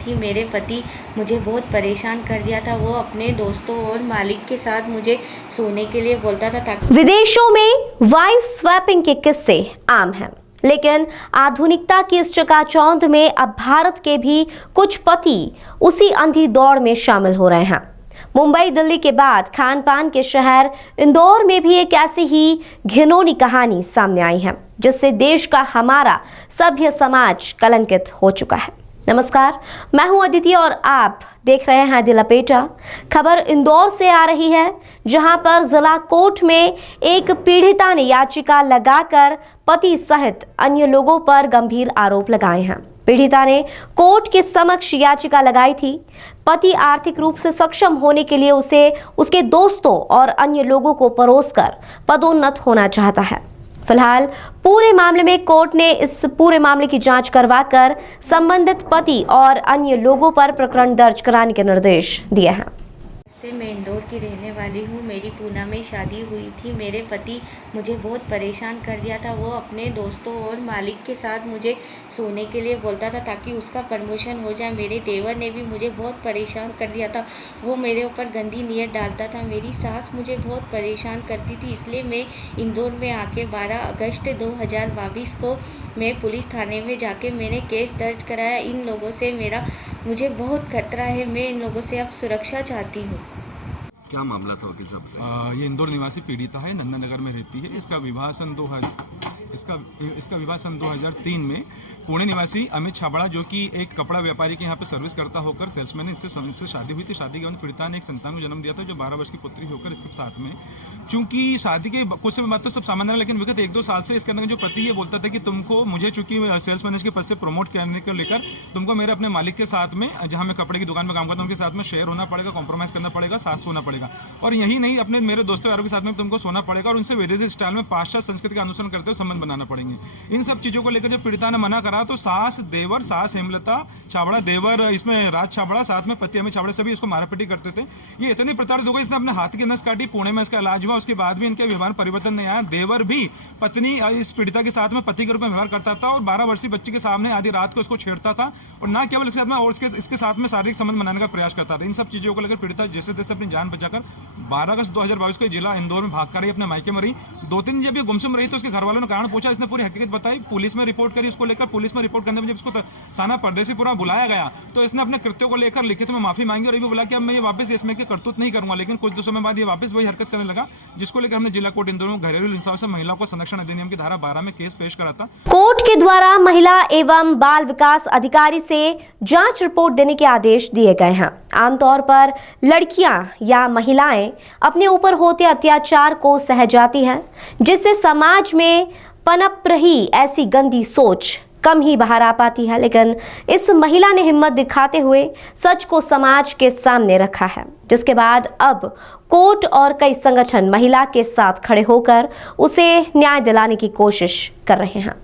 थी। मेरे पति मुझे बहुत परेशान कर दिया था। वो अपने दोस्तों और मालिक के साथ मुझे सोने के लिए बोलता था ताकि विदेशों में वाइफ स्वैपिंग के किस्से आम हैं, लेकिन आधुनिकता की इस चकाचौंध में अब भारत के भी कुछ पति उसी अंधी दौड़ में शामिल हो रहे हैं। मुंबई दिल्ली के बाद खान पान के शहर इंदौर में भी एक ऐसी ही घिनौनी कहानी सामने आई है, जिससे देश का हमारा सभ्य समाज कलंकित हो चुका है। नमस्कार, मैं हूं अदिति और आप देख रहे हैं दिल लपेटा। खबर इंदौर से आ रही है, जहां पर जिला कोर्ट में एक पीड़िता ने याचिका लगाकर पति सहित अन्य लोगों पर गंभीर आरोप लगाए हैं। पीड़िता ने कोर्ट के समक्ष याचिका लगाई थी। पति आर्थिक रूप से सक्षम होने के लिए उसे उसके दोस्तों और अन्य लोगों को परोसकर पदोन्नत होना चाहता है। फिलहाल पूरे मामले में कोर्ट ने इस पूरे मामले की जांच करवाकर संबंधित पति और अन्य लोगों पर प्रकरण दर्ज कराने के निर्देश दिए हैं। मैं इंदौर की रहने वाली हूँ। मेरी पूना में शादी हुई थी। मेरे पति मुझे बहुत परेशान कर दिया था। वो अपने दोस्तों और मालिक के साथ मुझे सोने के लिए बोलता था ताकि उसका प्रमोशन हो जाए। मेरे देवर ने भी मुझे बहुत परेशान कर दिया था। वो मेरे ऊपर गंदी नीयत डालता था। मेरी सास मुझे बहुत परेशान करती थी। इसलिए मैं इंदौर में आके 12 अगस्त 2022 को मैं पुलिस थाने में जाके मैंने केस दर्ज कराया। इन लोगों से मुझे बहुत खतरा है। मैं इन लोगों से अब सुरक्षा चाहती हूँ। क्या मामला था वकील साहब? ये इंदौर निवासी पीड़िता है, नंदा नगर में रहती है। इसका विवाह सन 2003 में पुणे निवासी अमित छाबड़ा, जो कि एक कपड़ा व्यापारी के यहाँ पे सर्विस करता होकर सेल्समैन है, इससे शादी हुई थी। शादी के बाद पीड़िता ने एक संतान को जन्म दिया था, जो 12 वर्ष की पुत्री होकर इसके साथ में, चूंकि शादी के कुछ समय बाद तो सब सामान्य है, लेकिन विगत 1-2 साल से इसके अंदर जो पति ये बोलता था कि तुमको मुझे चूंकि सेल्स मैनेजर के पद से प्रमोट करने को लेकर तुमको मेरे अपने मालिक के साथ में, जहाँ मैं कपड़े की दुकान में काम करता हूँ, उनके साथ में शेयर होना पड़ेगा, कॉम्प्रोमाइज करना पड़ेगा, साथ सोना पड़ेगा। और यही नहीं, अपने मेरे दोस्तों यारों के साथ में तुमको सोना पड़ेगा और उनसे विदेशी स्टाइल में पाश्चात्य संस्कृति का अनुसरण करते हुए संबंध बनाना पड़ेंगे। इन सब चीजों को लेकर जब पीड़िता ने मना करा तो सास हेमलता छाबड़ा, देवर इसमें राज छाबड़ा, साथ में पति अमित छाबड़ा, सभी इसको मारापिटी करते थे। ये इतनी प्रताड़ित हो गई, इसने अपने हाथ की नस काटी। पुणे में इसका इलाज हुआ, उसके बाद भी इनके व्यवहार परिवर्तन नहीं आया। देवर भी पत्नी इस पीड़िता के साथ में पति के रूप में व्यवहार करता था और 12 वर्षीय बच्ची के सामने आधी रात को उसको छेड़ता था और न केवल इसके साथ में और इसके साथ में शारीरिक संबंध बनाने का प्रयास करता था। इन सब चीजों को लेकर पीड़िता जैसे तैसे अपनी जान बचाकर 12 अगस्त 2022 को जिला इंदौर में भाग कर रही, अपने मायके में रही। 2-3 जब ये गुमसुम रही तो उसके घर वालों ने कारण पूछा, इसने पूरी हकीकत बताई, पुलिस में रिपोर्ट करी। उसको लेकर पुलिस में रिपोर्ट करने में जब इसको थाना परदेसीपुरा बुलाया गया तो इसने अपने कृत्यों को लेकर लिखित में माफी मांगी और ये भी बोला कि अब मैं ये वापस इसमें के करतूत नहीं करूंगा। लेकिन कुछ दिनों समय बाद ये वापस वही हरकत करने लगा, जिसको लेकर हमने जिला कोर्ट इंदौर में घरेलू हिंसा से महिलाओं को संरक्षण अधिनियम की धारा 12 में केस पेश करा था। कोर्ट के द्वारा महिला एवं बाल विकास अधिकारी से जांच रिपोर्ट देने के आदेश दिए गए हैं। आमतौर पर लड़कियां या महिलाएं अपने ऊपर होते अत्याचार को सह जाती है, जिससे समाज में पनप रही ऐसी गंदी सोच कम ही बाहर आ पाती है। लेकिन इस महिला ने हिम्मत दिखाते हुए सच को समाज के सामने रखा है, जिसके बाद अब कोर्ट और कई संगठन महिला के साथ खड़े होकर उसे न्याय दिलाने की कोशिश कर रहे हैं।